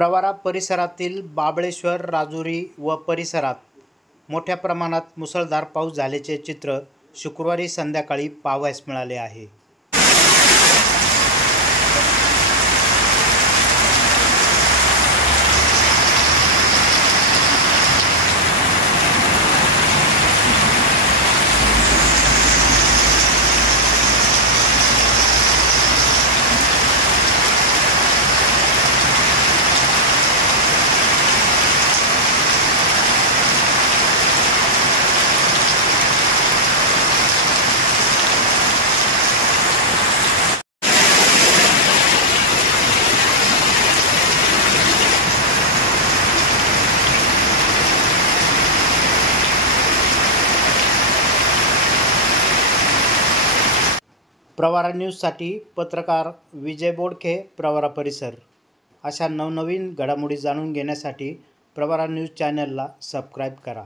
प्रवरा परिसरातील बाबळेश्वर, राजुरी व परिसरात मोठ्या प्रमाणात मुसळधार पाऊस झाल्याचे चित्र शुक्रवारी संध्याकाळी पाहावयास मिळाले आहे। प्रवरा न्यूजसाठी पत्रकार विजय बोडखे, प्रवरा परिसर। अशा नवनवीन घडामोडी जाणून घेण्यासाठी प्रवरा न्यूज चॅनलला सबस्क्राईब करा।